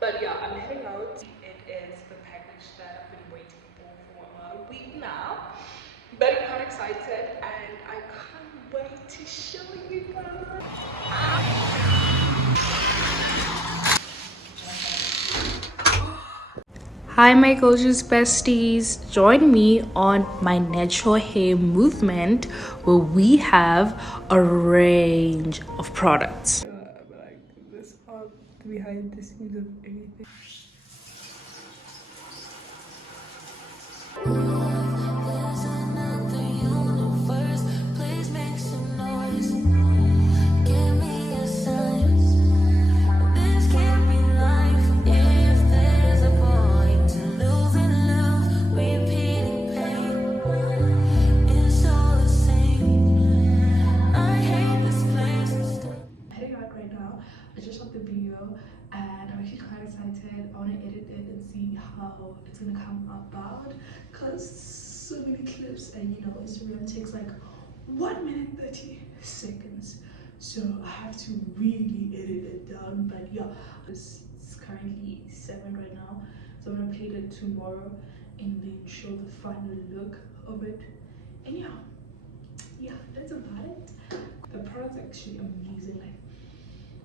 But yeah, I'm heading out. It is the package that I've been waiting for about a week now. But I'm quite excited and I can't wait to show you guys. Hi my gorgeous besties, join me on my natural hair movement where we have a range of products. Like this are behind the scenes of everything. I just shot the video and I'm actually quite excited. I want to edit it and see how it's gonna come about because so many clips and you know Instagram takes like 1 minute 30 seconds, so I have to really edit it down. But yeah, it's currently 7 right now, so I'm gonna play it tomorrow and then show the final look of it. And yeah, that's about it. The product's actually amazing. Like,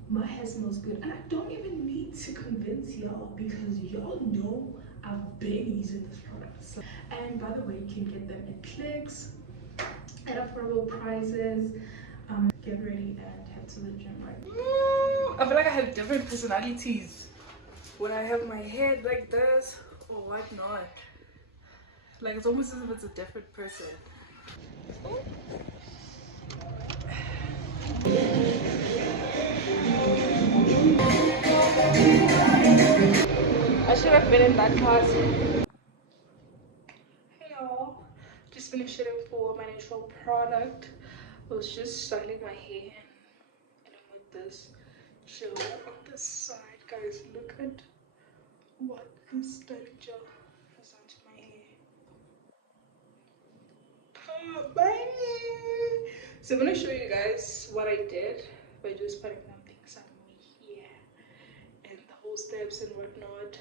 my hair smells good and I don't even need to convince y'all because y'all know I've been using this product. So, and by the way, you can get them at Clicks at affordable prices. Get ready and head to the gym right now. I feel like I have different personalities when I have my head like this or whatnot. Like it's almost as if it's a different person. I should have been in that class. Hey y'all, just finished shooting for my natural product. I was just styling my hair and I'm with this gel on this side. Guys, look at what this styling gel has done to my hair. Oh, baby! So I'm gonna show you guys what I did by just putting some things on my hair and the whole steps and whatnot.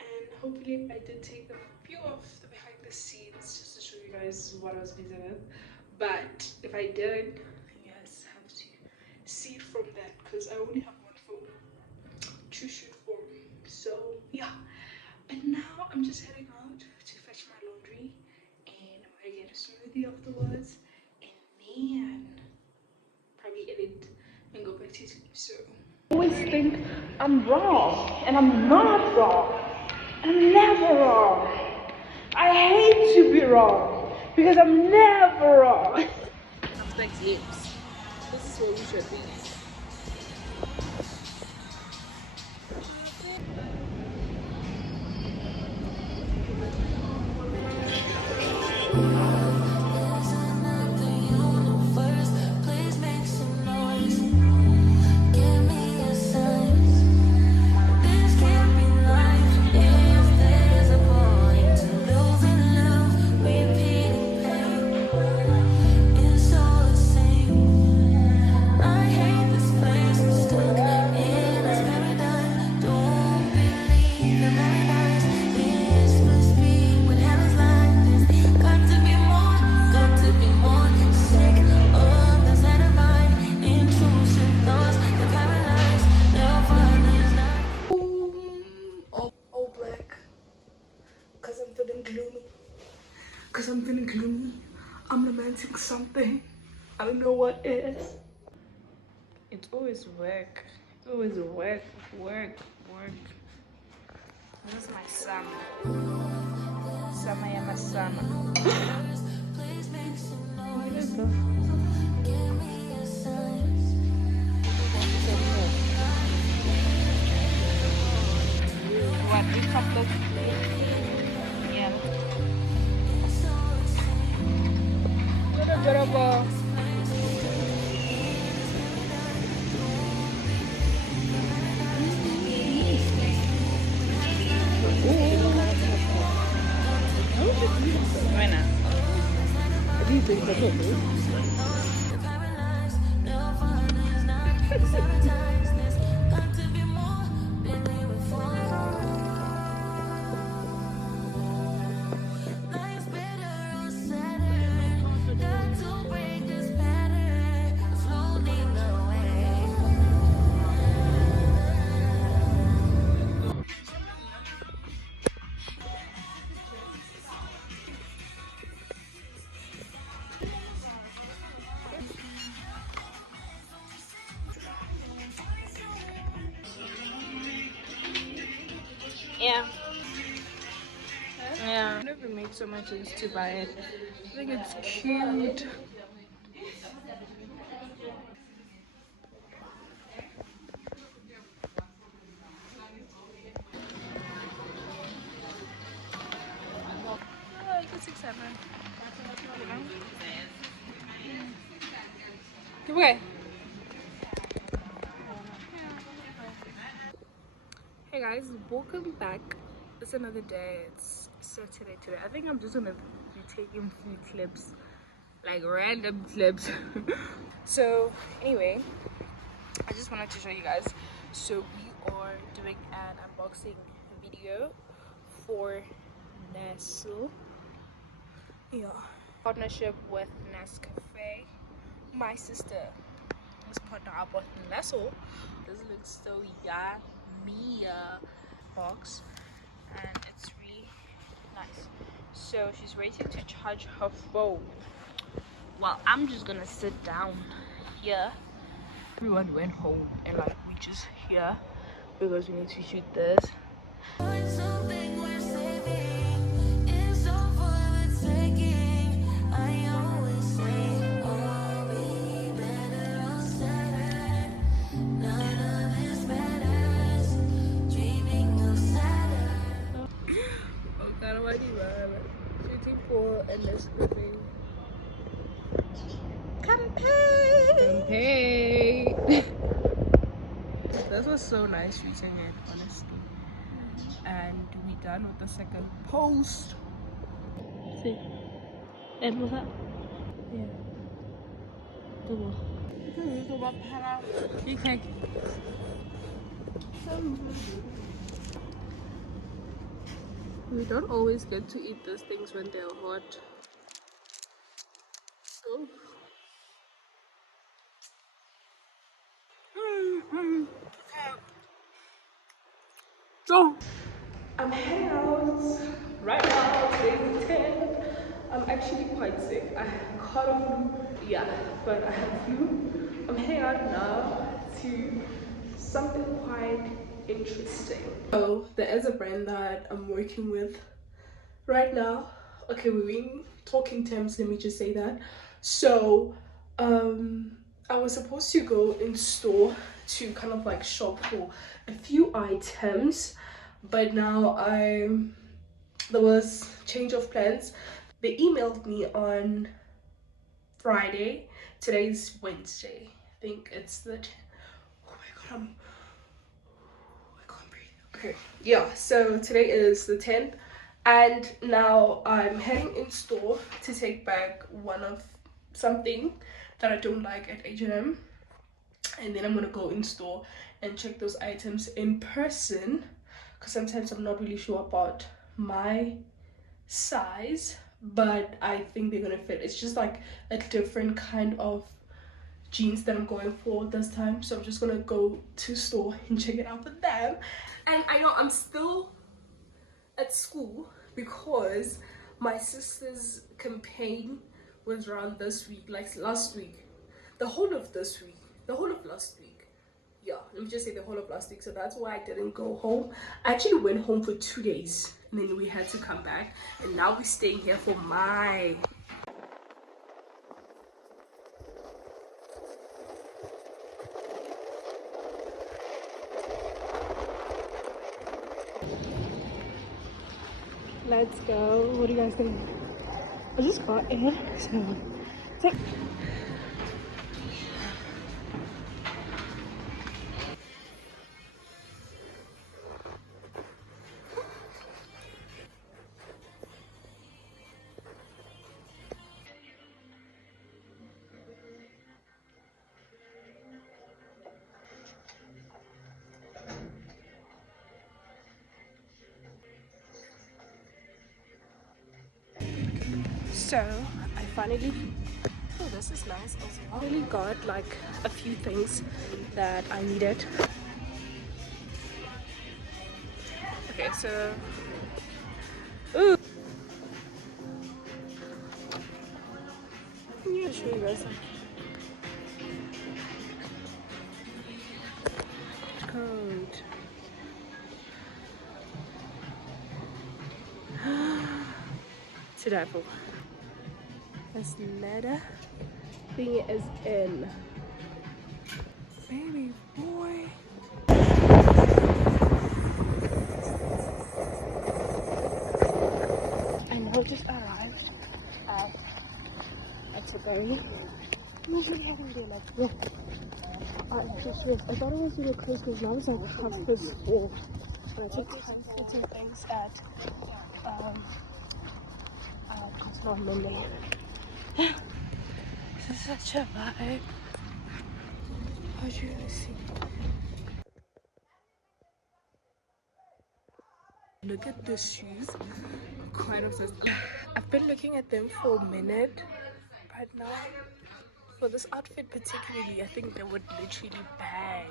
And hopefully I did take a few of the behind the scenes just to show you guys what I was busy with. But if I didn't, you guys have to see it from that because I only have one phone to shoot for. So yeah, and now I'm just heading out to fetch my laundry and I'm gonna get a smoothie afterwards and then probably edit and go back to sleep. So I always think I'm wrong and I'm not wrong. I'm never wrong. I hate to be wrong because I'm never wrong. Thanks, lips. This is what we should be. Because I'm feeling gloomy. I'm lamenting something. I don't know what it is. It's always work. It's always work. This is my summer. Summer ya masama. What is this? What? We cut those? Yeah. Berapa? Mana? Yeah. Yeah. I never made so much sense to buy it. I think it's cute. I like the 6-7. Okay. Hey guys, welcome back. It's another day. It's Saturday today. I think I'm just gonna be taking few clips, like random clips. So anyway, I just wanted to show you guys. So we are doing an unboxing video for Nestle. Yeah. Partnership with Nescafe. My sister is partner up with Nestle. This looks so yummy. Box, and it's really nice. So she's waiting to charge her phone. Well, I'm just gonna sit down here. Everyone went home and like we just here because we need to shoot this. Shooting for a Nescafe campaign. This was so nice shooting it, honestly. And we done with the second post. See, and what's that? Yeah. Okay. We don't always get to eat these things when they're hot. Oh. So I'm heading out right now. Today's the 10th. I'm actually quite sick. I caught a flu. Yeah, but I have flu. I'm heading out now to something quite interesting. So there is a brand that I'm working with right now. Okay, we're in talking terms, let me just say that. So I was supposed to go in store to kind of like shop for a few items, but now there was change of plans. They emailed me on Friday. Today's Wednesday. I think it's the oh my god, I can't breathe. Okay, yeah, so today is the 10th, and now I'm heading in store to take back one of something that I don't like at H&M, and then I'm gonna go in store and check those items in person, because sometimes I'm not really sure about my size, but I think they're gonna fit. It's just like a different kind of jeans that I'm going for this time, so I'm just gonna go to store and check it out with them. And I know I'm still at school because my sister's campaign was around this week, like last week, the whole of this week, the whole of last week. Yeah, let me just say the whole of last week. So that's why I didn't go home. I actually went home for 2 days and then we had to come back, and now we're staying here for my let's go. What do you guys think? I just got in, so it's like so I finally, oh, this is nice as well. I really got like a few things that I needed. Okay, so ooh, yeah, show you guys code. to die for. This letter thing is in. Baby boy. I now just arrived at Today. Usually I don't do like, yeah. I thought it was really close because now it's like 4:30. But I took certain things at CottonOn. This is such a vibe. How do you see? Look at the shoes. I'm quite obsessed. I've been looking at them for a minute, but now for this outfit particularly, I think they would literally bang.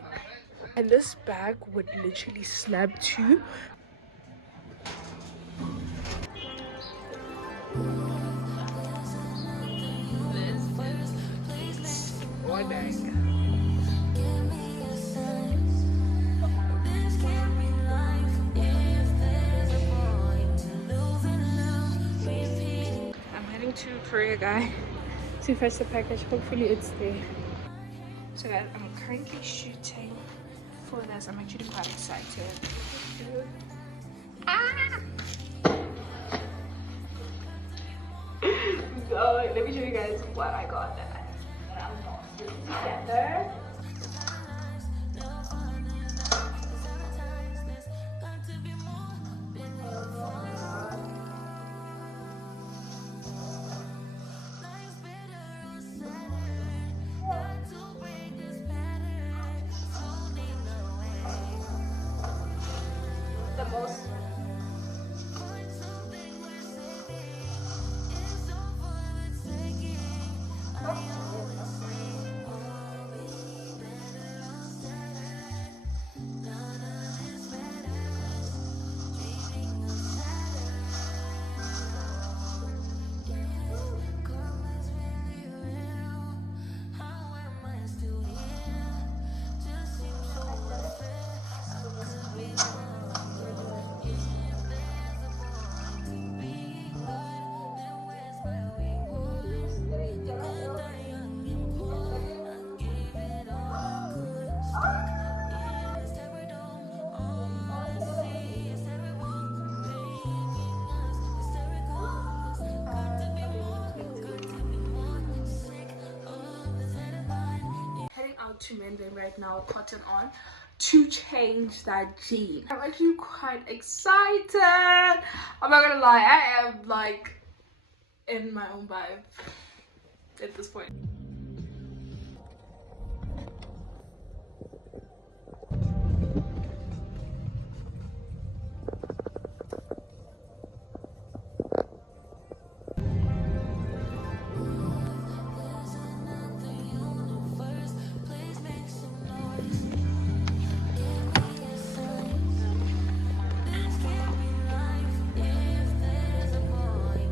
And this bag would literally slap too. Stunning. I'm heading to Korea, guy, to fetch the package. Hopefully it's there. So guys, I'm currently shooting for this. I'm actually quite excited. So let me show you guys what I got. And I'm not together. The most heading out to Mendon right now, CottonOn, to change that jean. I'm actually quite excited. I'm not gonna lie, I am like in my own vibe at this point.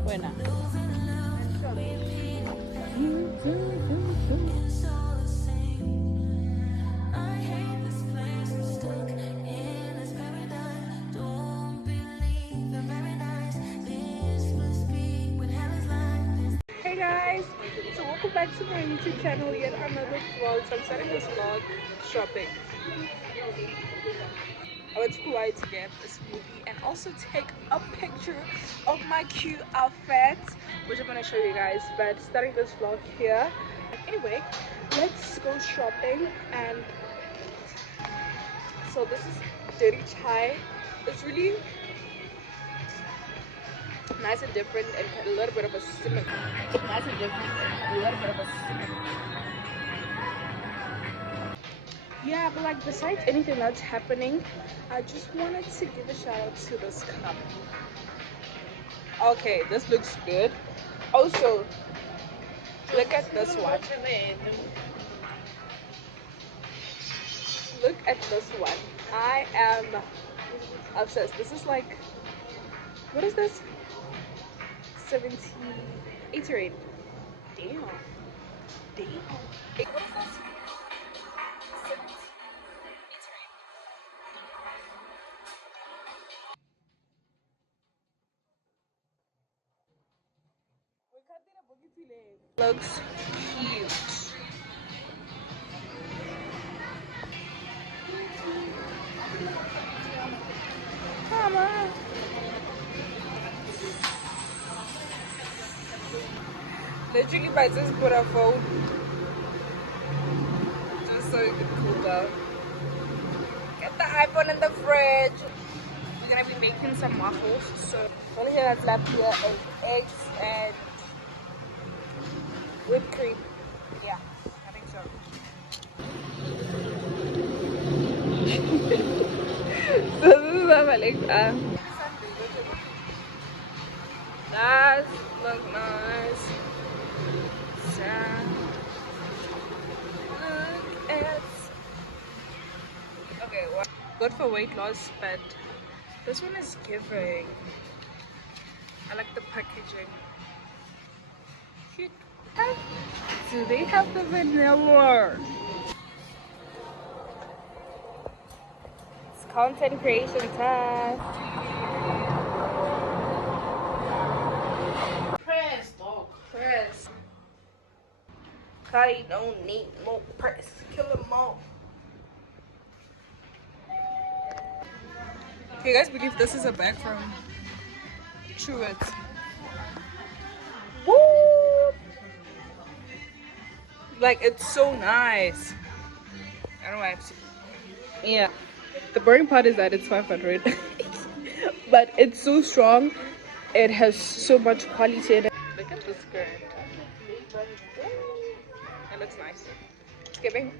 Buena. Hey guys, so welcome back to my YouTube channel, yet another vlog. So I'm starting this vlog shopping. I went to Hawaii to get a smoothie and also take a picture of my cute outfit, which I'm gonna show you guys. But starting this vlog here. Anyway, let's go shopping. And so this is dirty chai. It's really nice and different and a little bit of a cinnamon. Nice and different and a little bit of a cinnamon. Yeah, but like besides anything that's happening, I just wanted to give a shout out to this cup. Okay, this looks good. Also, look at this one. Look at this one. I am obsessed. This is like, what is this? 70, 88. Damn. Damn. What is this? Looks cute. Come on. Literally, I just put a phone just so you can cool down. Get the iPhone in the fridge. We're gonna be making some waffles. So only here that's left here is eggs and whipped cream. Yeah, I think so. So this is how my legs are. That looks nice. So, look at. Okay, well, good for weight loss, but this one is giving. I like the packaging. Cute. Do they have the vanilla? It's content creation time. Press, dog. Press. I don't need more press. Kill them all. Can you guys believe this is a bag from Truett? Woo! Like, it's so nice. I don't know why I've seen. Yeah. The boring part is that it's 500. But it's so strong. It has so much quality in it. Look at this skirt. It looks nice. It's giving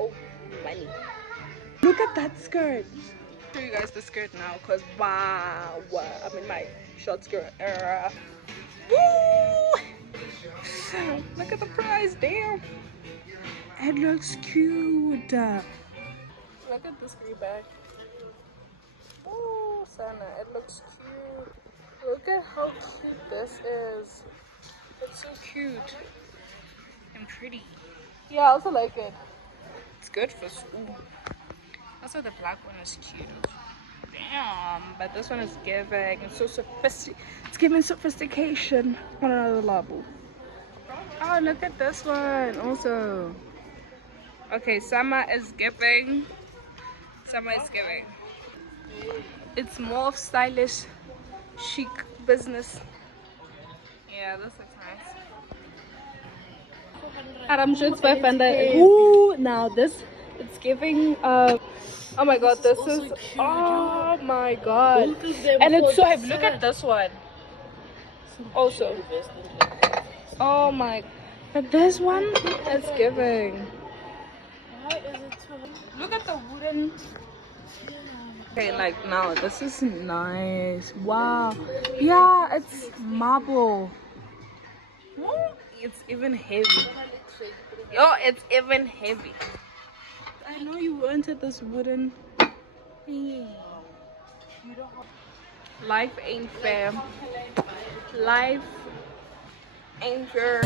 money. Look at that skirt. I'll show you guys the skirt now because wow, I'm in my short skirt era. Woo! Look at the price, damn. It looks cute. Look at this green bag. Oh, Sana, it looks cute. Look at how cute this is. It's so cute and pretty. Yeah, I also like it. It's good for school. Also, the black one is cute. Damn, but this one is giving. It's so sophisticated. It's giving sophistication on another level. Oh, look at this one also. Okay, summer is giving. Summer is giving. It's more stylish, chic business. Yeah, this looks nice. I'm sure it's 500. Ooh, now this, it's giving. Oh my god, this is. Oh my god. And it's so heavy. Look at this one. Also. Oh my. But this one is giving. Look at the wooden. Okay, like now this is nice. Wow. Yeah, it's marble. It's even heavy. Yo, it's even heavy. I know you wanted this wooden. Life ain't fair. Life ain't fair.